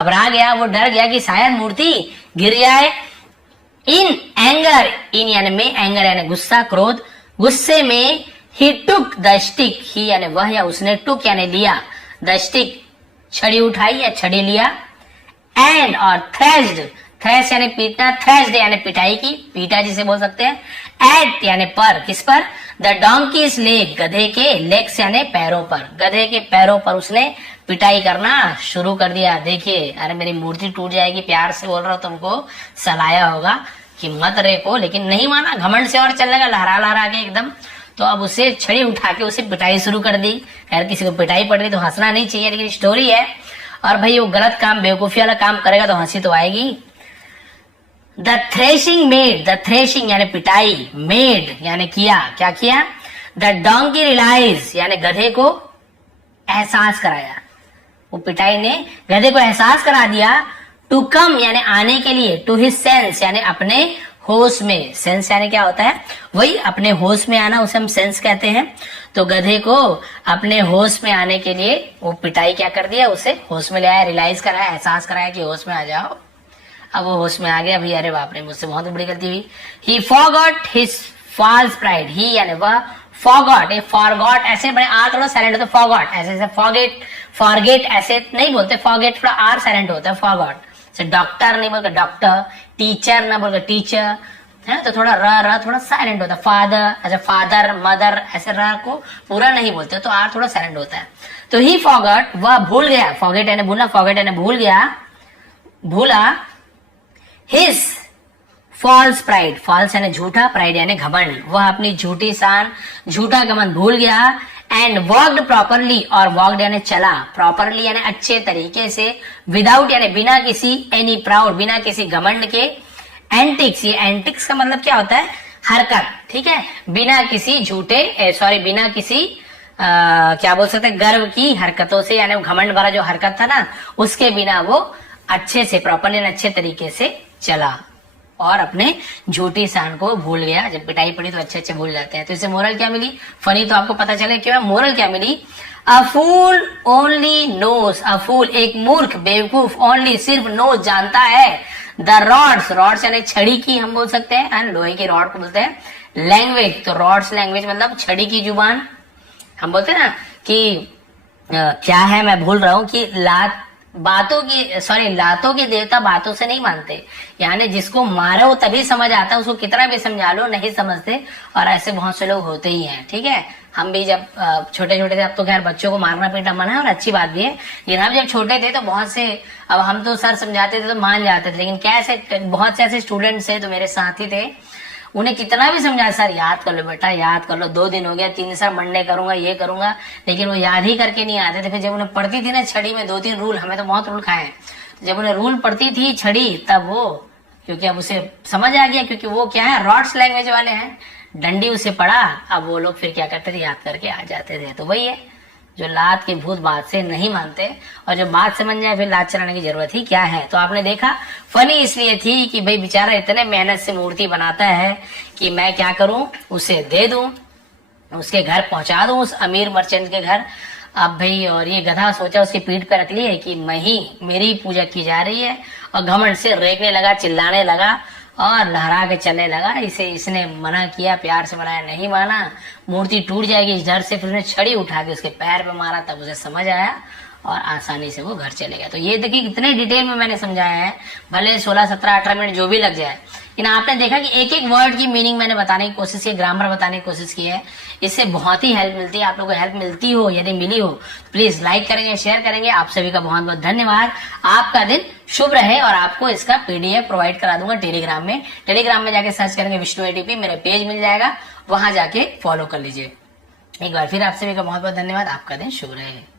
घबरा गया, वो डर गया कि शायद मूर्ति गिर जाए। इन एंगर, इन यानी में, एंगर यानी गुस्सा, क्रोध, गुस्से में ही टुक द स्टिक, ही यानी वह या उसने, टुक यानी लिया, द स्टिक छड़ी उठाई या छड़ी लिया, एंड और थ्रेस्ड, थ्रेस यानी पीटना, थ्रेस्ड यानी पिटाई की, पीटा जिसे बोल सकते हैं, एट यानी पर, किस पर, द डोंकीज लेग, गधे के, लेग्स यानी पैरों पर, गधे के पैरों पर उसने पिटाई करना शुरू कर दिया। देखिए, अरे मेरी मूर्ति टूट जाएगी, प्यार से बोल रहा हूं, तुमको सलाया होगा कि मत रेको, लेकिन नहीं माना, घमंड से और चलने लगा, लहरा लहरा के एकदम। तो अब उसे छड़ी उठा के उसे पिटाई शुरू कर दी। खैर किसी को पिटाई पड़ रही तो हंसना नहीं चाहिए, लेकिन स्टोरी है, और भाई वो गलत काम, बेवकूफी वाला काम करेगा तो हंसी तो आएगी। The threshing made, the threshing यानी पिटाई, मेड यानी किया, क्या किया, द डोंकी रियलाइज यानी गधे को एहसास कराया, वो पिटाई ने गधे को एहसास करा दिया, टू कम यानी आने के लिए, टू हिज सेंस यानी अपने होश में, सेंस यानी क्या होता है, वही अपने होश में आना, उसे हम सेंस कहते हैं। तो गधे को अपने होश में आने के लिए वो पिटाई क्या कर दिया, उसे होश में ले आया, रियलाइज कराया, एहसास कराया कि होश में आ जाओ। अब वो होश में आ गया, भाई अरे बाप रे मुझसे बहुत बड़ी गलती हुई। He forgot his false pride, he यानी वह, फॉरगॉट, ये फॉरगॉट ऐसे बड़े आर थोड़ा साइलेंट होता है, फॉरगॉट ऐसे, फॉरगेट, फॉरगेट ऐसे नहीं बोलते, फॉरगेट थोड़ा आर साइलेंट होता है, फॉरगॉट से, डॉक्टर नहीं बोलकर डॉक्टर, टीचर ना बोलकर टीचर है, तो थोड़ा र थोड़ा साइलेंट होता है, फादर, अच्छा फादर, मदर ऐसे र को पूरा नहीं बोलते, तो आर थोड़ा साइलेंट होता है। तो ही फॉरगॉट, वह भूल गया, फॉरगेट यानी भूलना, फॉरगेट यानी भूल गया, भूला, हिज फॉल्स प्राइड, फॉल्स यानी झूठा, प्राइड यानी घमंड, वह अपनी झूठी शान, झूठा घमंड भूल गया, एंड वॉक्ड प्रॉपरली, और वॉक्ड यानी चला, प्रॉपरली यानी अच्छे तरीके से, विदाउट यानी बिना किसी, एनी प्राउड बिना किसी घमंड के, एंटिक्स, ये एंटिक्स का मतलब क्या होता है, हरकत, ठीक है, बिना किसी झूठे, सॉरी बिना किसी क्या बोल सकते हैं, गर्व की हरकतों से, यानी घमंड वाला जो हरकत था ना, उसके बिना वो अच्छे से, प्रॉपरली अच्छे तरीके से चला और अपने झूठी शान को भूल गया। जब पिटाई पड़ी तो अच्छे अच्छे भूल जाते हैं। तो इससे मोरल क्या मिली, फनी तो आपको पता चले क्यों, मोरल क्या मिली, अ फूल ओनली नोस, अ फूल एक मूर्ख, बेवकूफ, ओनली सिर्फ, नोस जानता है, द रॉड्स, रॉड्स यानी छड़ी की हम बोल सकते हैं, लोहे की रॉड को बोलते हैं, लैंग्वेज, तो रॉड्स लैंग्वेज मतलब छड़ी की जुबान, हम बोलते हैं ना कि क्या है, मैं भूल रहा हूं कि लात, बातों की, सॉरी लातों के देवता बातों से नहीं मानते, यानी जिसको मारो तभी समझ आता, उसको कितना भी समझा लो नहीं समझते, और ऐसे बहुत से लोग होते ही हैं, ठीक है। हम भी जब छोटे छोटे थे, अब तो खैर बच्चों को मारना पीटना मना है और अच्छी बात भी है, लेकिन हम जब छोटे थे तो बहुत से, अब हम तो सर समझाते थे तो मान जाते थे, लेकिन कैसे बहुत से ऐसे स्टूडेंट्स थे, तो मेरे साथी थे, उन्हें कितना भी समझा, सर याद कर लो बेटा, याद कर लो, 2 दिन हो गया, 3 सर मंडे करूंगा, ये करूंगा, लेकिन वो याद ही करके नहीं आते थे। फिर जब उन्हें पढ़ती थी ना छड़ी में 2-3 रूल, हमें तो बहुत रूल खाए, जब उन्हें रूल पढ़ती थी छड़ी, तब वो, क्योंकि अब उसे समझ आ गया, क्योंकि वो क्या है, रॉड्स लैंग्वेज वाले हैं, डंडी उसे पढ़ा, अब वो लोग फिर क्या करते थे, याद करके आ जाते थे। तो वही है, जो लात के भूत बात से नहीं मानते, और जब बात समझ जाए फिर लात चलाने की जरूरत ही क्या है। तो आपने देखा, फनी इसलिए थी कि भाई बेचारा इतने मेहनत से मूर्ति बनाता है कि मैं क्या करूं, उसे दे दूं, उसके घर पहुंचा दूं, उस अमीर मर्चेंट के घर। अब भाई, और ये गधा सोचा उसकी पीठ पर रख लिए कि मैं ही, मेरी पूजा की जा रही है, और घमंड से रेंकने लगा, चिल्लाने लगा और लहरा के चलने लगा। इसने मना किया, प्यार से मनाया, नहीं माना, मूर्ति टूट जाएगी इस डर से, फिर उसने छड़ी उठा के उसके पैर पे मारा, तब उसे समझ आया और आसानी से वो घर चले गया। तो ये देखिए कितने डिटेल में मैंने समझाया है, भले 16, 17, 18 मिनट जो भी लग जाए, लेकिन आपने देखा कि एक एक वर्ड की मीनिंग मैंने बताने की कोशिश की, ग्रामर बताने की कोशिश की है। इससे बहुत ही हेल्प मिलती है। आप लोगों को हेल्प मिलती हो, यदि मिली हो, प्लीज लाइक करेंगे, शेयर करेंगे। आप सभी का बहुत बहुत धन्यवाद। आपका दिन शुभ रहे, और आपको इसका पीडीएफ प्रोवाइड करा दूंगा टेलीग्राम में। टेलीग्राम में जाके सर्च करेंगे विष्णु एटीपी, मेरे पेज मिल जाएगा, वहां जाके फॉलो कर लीजिए। एक बार फिर आप सभी का बहुत बहुत धन्यवाद। आपका दिन शुभ रहे।